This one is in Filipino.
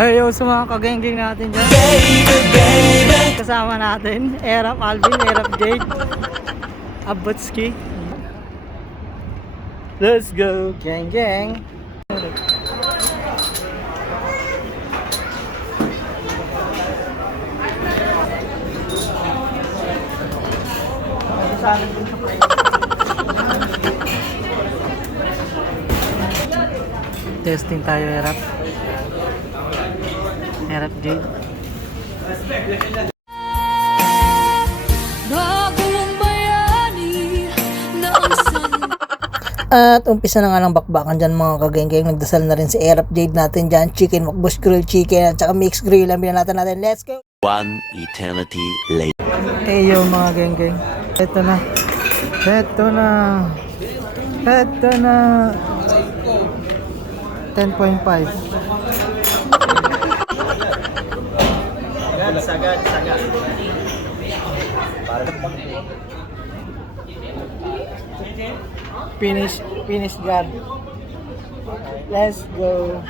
Hey yo sa mga kagengging natin dyan. Kasama natin, Erap Alvin, Erap Jade, Abutski. Let's go, gang gang. Testing tayo, Erap. Erap Jade. At umpisa na nga ng bakbakan dyan mga kagenggeng. Nagdasal na rin si Erap Jade natin dyan. Chicken, Macbush Grill Chicken at saka mixed grill ang binanatan natin. Let's go! One eternity later. Hey yo mga genggeng. Ito na. Ito na. Ito na. 10.5. Sagad. Finish guard. Let's go.